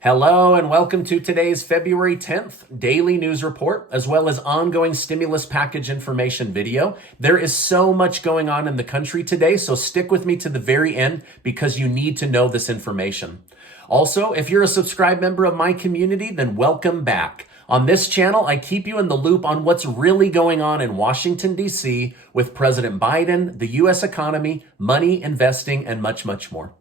Hello and welcome to today's February 10th daily news report, as well as ongoing stimulus package information video. There is so much going on in the country today, so stick with me to the very end because you need to know this information. Also, if you're a subscribed member of my community, then welcome back. On this channel, I keep you in the loop on what's really going on in Washington, D.C. with President Biden, the U.S. economy, money, investing, and much, much more.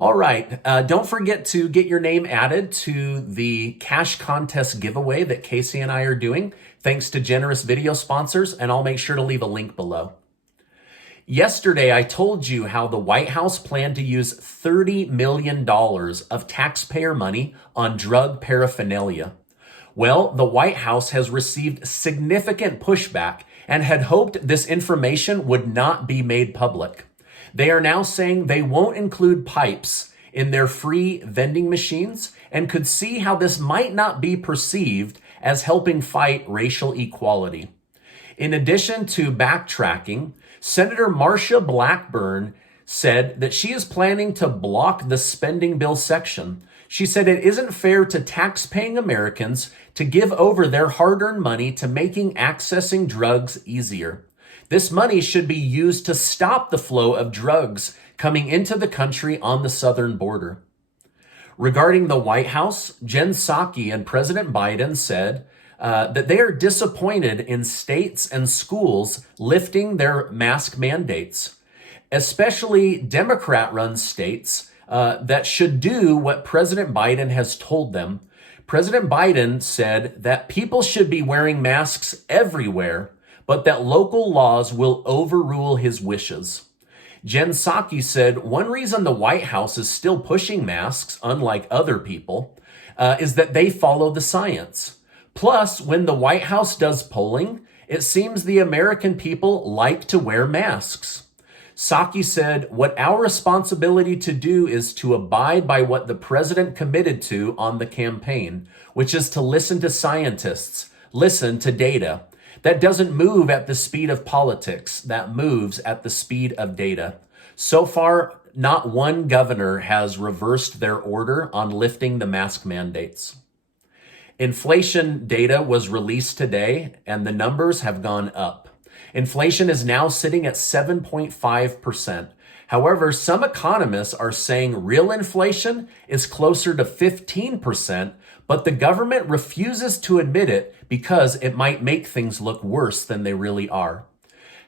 All right, don't forget to get your name added to the cash contest giveaway that Casey and I are doing, thanks to generous video sponsors, and I'll make sure to leave a link below. Yesterday, I told you how the White House planned to use $30 million of taxpayer money on drug paraphernalia. Well, the White House has received significant pushback and had hoped this information would not be made public. They are now saying they won't include pipes in their free vending machines and could see how this might not be perceived as helping fight racial equality. In addition to backtracking, Senator Marsha Blackburn said that she is planning to block the spending bill section. She said it isn't fair to tax-paying Americans to give over their hard-earned money to making accessing drugs easier. This money should be used to stop the flow of drugs coming into the country on the southern border. Regarding the White House, Jen Psaki and President Biden said that they are disappointed in states and schools lifting their mask mandates, especially Democrat-run states that should do what President Biden has told them. President Biden said that people should be wearing masks everywhere, but that local laws will overrule his wishes. Jen Psaki said one reason the White House is still pushing masks, unlike other people, is that they follow the science. Plus, when the White House does polling, it seems the American people like to wear masks. Psaki said, what our responsibility to do is to abide by what the president committed to on the campaign, which is to listen to scientists, listen to data. That doesn't move at the speed of politics. That moves at the speed of data. So far, not one governor has reversed their order on lifting the mask mandates. Inflation data was released today, and the numbers have gone up. Inflation is now sitting at 7.5%. However, some economists are saying real inflation is closer to 15%, but the government refuses to admit it because it might make things look worse than they really are.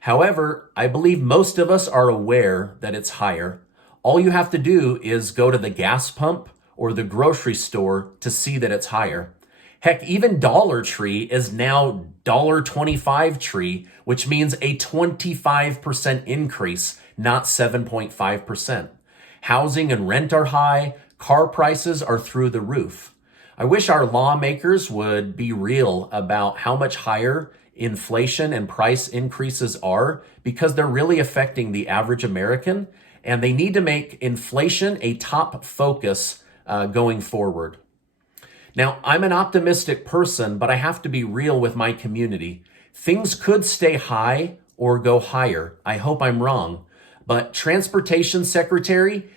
However, I believe most of us are aware that it's higher. All you have to do is go to the gas pump or the grocery store to see that it's higher. Heck, even Dollar Tree is now $1.25 tree, which means a 25% increase, not 7.5%. Housing and rent are high. Car prices are through the roof. I wish our lawmakers would be real about how much higher inflation and price increases are, because they're really affecting the average American, and they need to make inflation a top focus going forward. Now, I'm an optimistic person, but I have to be real with my community. Things could stay high or go higher. I hope I'm wrong. But Transportation Secretary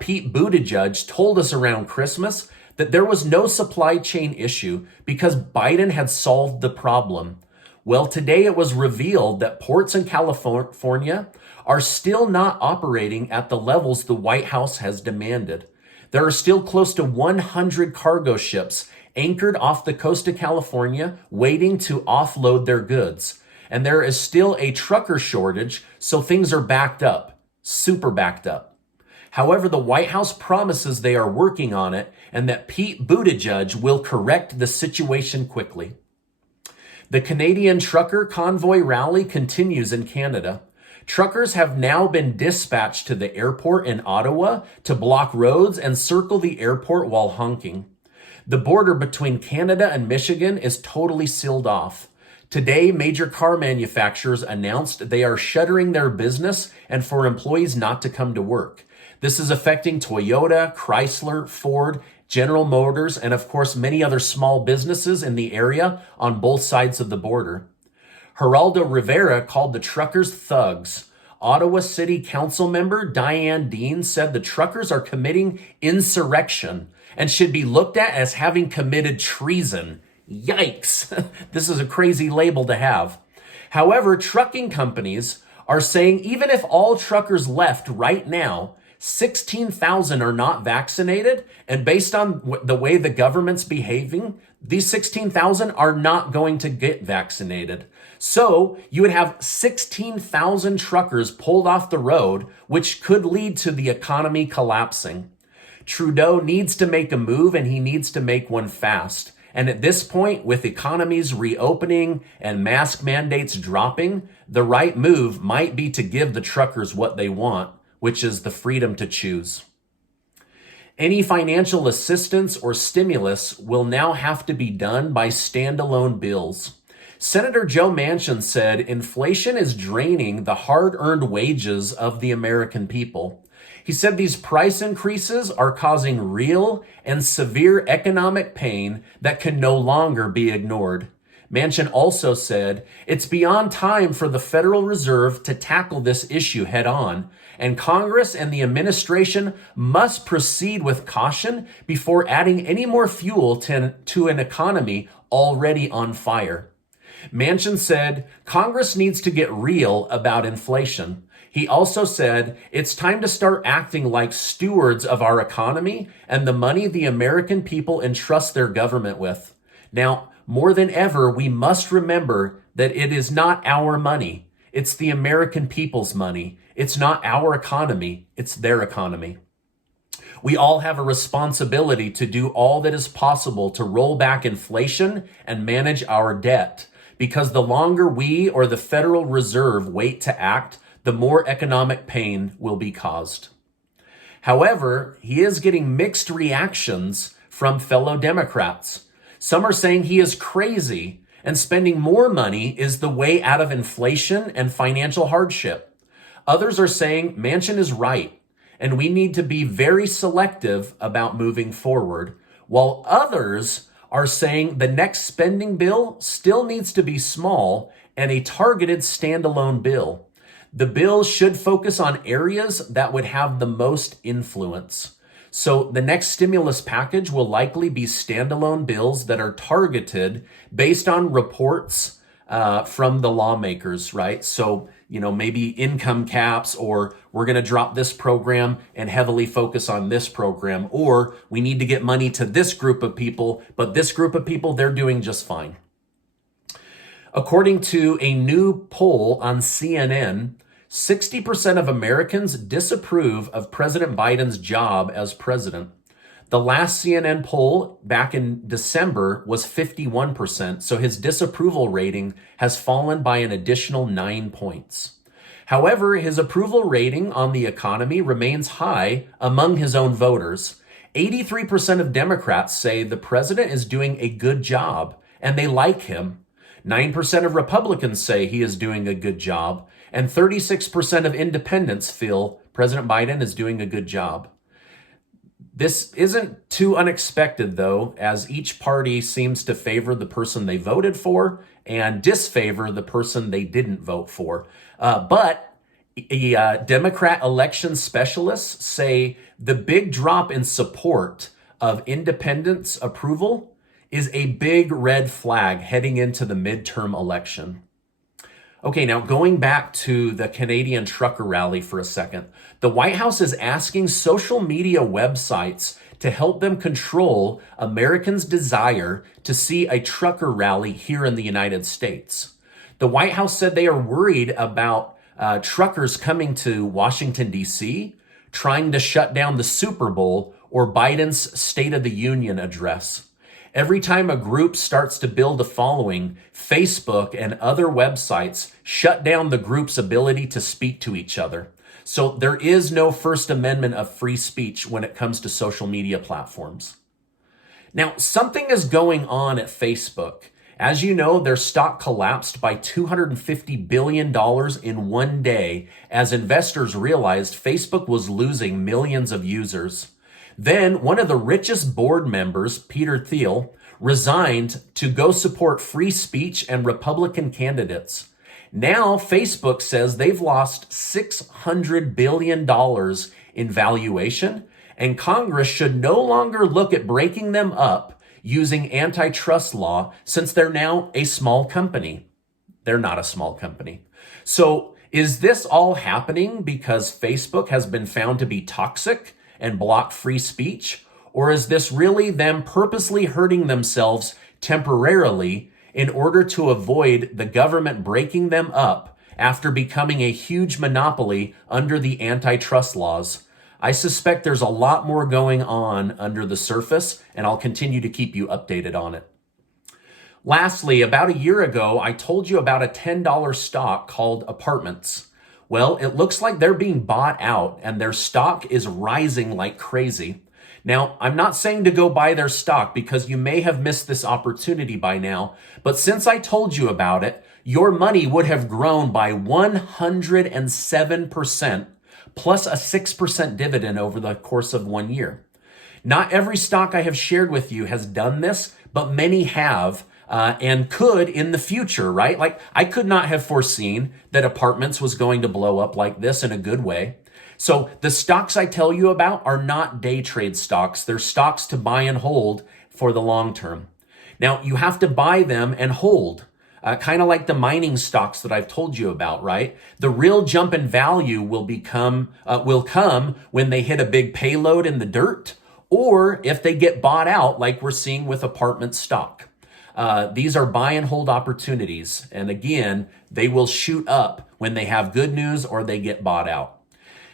Pete Buttigieg told us around Christmas that there was no supply chain issue because Biden had solved the problem. Well, today it was revealed that ports in California are still not operating at the levels the White House has demanded. There are still close to 100 cargo ships anchored off the coast of California waiting to offload their goods. And there is still a trucker shortage, so things are backed up, super backed up. However, the White House promises they are working on it and that Pete Buttigieg will correct the situation quickly. The Canadian trucker convoy rally continues in Canada. Truckers have now been dispatched to the airport in Ottawa to block roads and circle the airport while honking. The border between Canada and Michigan is totally sealed off. Today, major car manufacturers announced they are shuttering their business and for employees not to come to work. This is affecting Toyota, Chrysler, Ford, General Motors, and of course many other small businesses in the area on both sides of the border. Geraldo Rivera called the truckers thugs. Ottawa City Council member Diane Dean said the truckers are committing insurrection. and should be looked at as having committed treason. Yikes. This is a crazy label to have. However, trucking companies are saying even if all truckers left right now, 16,000 are not vaccinated. And based on the way the government's behaving, these 16,000 are not going to get vaccinated. So you would have 16,000 truckers pulled off the road, which could lead to the economy collapsing. Trudeau needs to make a move, and he needs to make one fast. And at this point, with economies reopening and mask mandates dropping, the right move might be to give the truckers what they want, which is the freedom to choose. Any financial assistance or stimulus will now have to be done by standalone bills. Senator Joe Manchin said inflation is draining the hard-earned wages of the American people. He said these price increases are causing real and severe economic pain that can no longer be ignored. Manchin also said it's beyond time for the Federal Reserve to tackle this issue head on, and Congress and the administration must proceed with caution before adding any more fuel to an economy already on fire. Manchin said Congress needs to get real about inflation. He also said it's time to start acting like stewards of our economy and the money the American people entrust their government with. Now, more than ever, we must remember that it is not our money. It's the American people's money. It's not our economy. It's their economy. We all have a responsibility to do all that is possible to roll back inflation and manage our debt, because the longer we or the Federal Reserve wait to act, the more economic pain will be caused. However, he is getting mixed reactions from fellow Democrats. Some are saying he is crazy and spending more money is the way out of inflation and financial hardship. Others are saying Manchin is right and we need to be very selective about moving forward, while others are saying the next spending bill still needs to be small and a targeted standalone bill. The bill should focus on areas that would have the most influence. So the next stimulus package will likely be standalone bills that are targeted based on reports from the lawmakers, right? So, maybe income caps, or we're going to drop this program and heavily focus on this program, or we need to get money to this group of people, but this group of people, they're doing just fine. According to a new poll on CNN, 60% of Americans disapprove of President Biden's job as president. The last CNN poll back in December was 51%, so his disapproval rating has fallen by an additional 9 points. However, his approval rating on the economy remains high among his own voters. 83% of Democrats say the president is doing a good job, and they like him. 9% of Republicans say he is doing a good job, and 36% of independents feel President Biden is doing a good job. This isn't too unexpected, though, as each party seems to favor the person they voted for and disfavor the person they didn't vote for. But Democrat election specialists say the big drop in support of independents' approval is a big red flag heading into the midterm election. Okay, now going back to the Canadian trucker rally for a second. The White House is asking social media websites to help them control Americans' desire to see a trucker rally here in the United States. The White House said they are worried about truckers coming to Washington, D.C., trying to shut down the Super Bowl or Biden's State of the Union address. Every time a group starts to build a following, Facebook and other websites shut down the group's ability to speak to each other. So there is no First Amendment of free speech when it comes to social media platforms. Now, something is going on at Facebook. As you know, their stock collapsed by $250 billion in one day as investors realized Facebook was losing millions of users. Then one of the richest board members, Peter Thiel, resigned to go support free speech and Republican candidates. Now Facebook says they've lost $600 billion in valuation, And Congress should no longer look at breaking them up using antitrust law since they're now a small company. They're not a small company. So is this all happening because Facebook has been found to be toxic and block free speech? Or is this really them purposely hurting themselves temporarily in order to avoid the government breaking them up after becoming a huge monopoly under the antitrust laws? I suspect there's a lot more going on under the surface, and I'll continue to keep you updated on it. Lastly, about a year ago, I told you about a $10 stock called Apartments. Well, it looks like they're being bought out and their stock is rising like crazy. Now, I'm not saying to go buy their stock because you may have missed this opportunity by now, but since I told you about it, your money would have grown by 107% plus a 6% dividend over the course of 1 year. Not every stock I have shared with you has done this, but many have. And could in the future, right? Like I could not have foreseen that Apartments was going to blow up like this in a good way. So the stocks I tell you about are not day trade stocks. They're stocks to buy and hold for the long term. Now you have to buy them and hold, kind of like the mining stocks that I've told you about, right? The real jump in value will come when they hit a big payload in the dirt, or if they get bought out like we're seeing with Apartment stock. These are buy and hold opportunities. And again, they will shoot up when they have good news or they get bought out.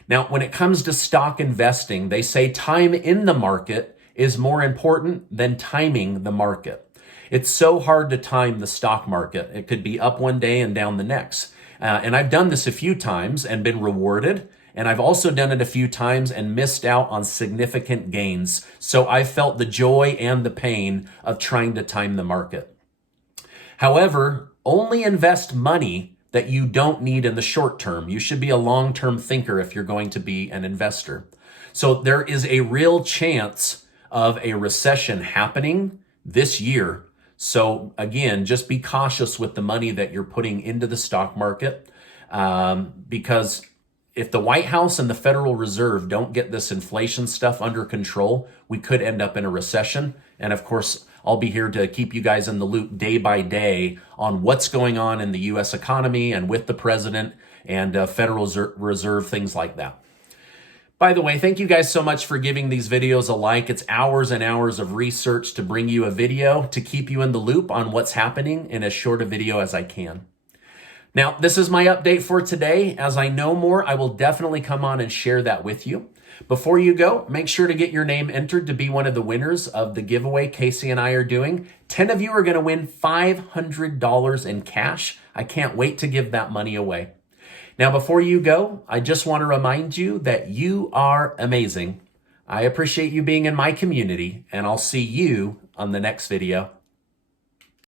Now, when it comes to stock investing, they say time in the market is more important than timing the market. It's so hard to time the stock market. It could be up one day and down the next. And I've done this a few times and been rewarded. And I've also done it a few times and missed out on significant gains. So I felt the joy and the pain of trying to time the market. However, only invest money that you don't need in the short term. You should be a long-term thinker if you're going to be an investor. So there is a real chance of a recession happening this year. So again, just be cautious with the money that you're putting into the stock market because if the White House and the Federal Reserve don't get this inflation stuff under control, we could end up in a recession. And of course, I'll be here to keep you guys in the loop day by day on what's going on in the U.S. economy and with the president and Federal Reserve, things like that. By the way, thank you guys so much for giving these videos a like. It's hours and hours of research to bring you a video to keep you in the loop on what's happening in as short a video as I can. Now, this is my update for today. As I know more, I will definitely come on and share that with you. Before you go, make sure to get your name entered to be one of the winners of the giveaway Casey and I are doing. 10 of you are going to win $500 in cash. I can't wait to give that money away. Now, before you go, I just want to remind you that you are amazing. I appreciate you being in my community, and I'll see you on the next video.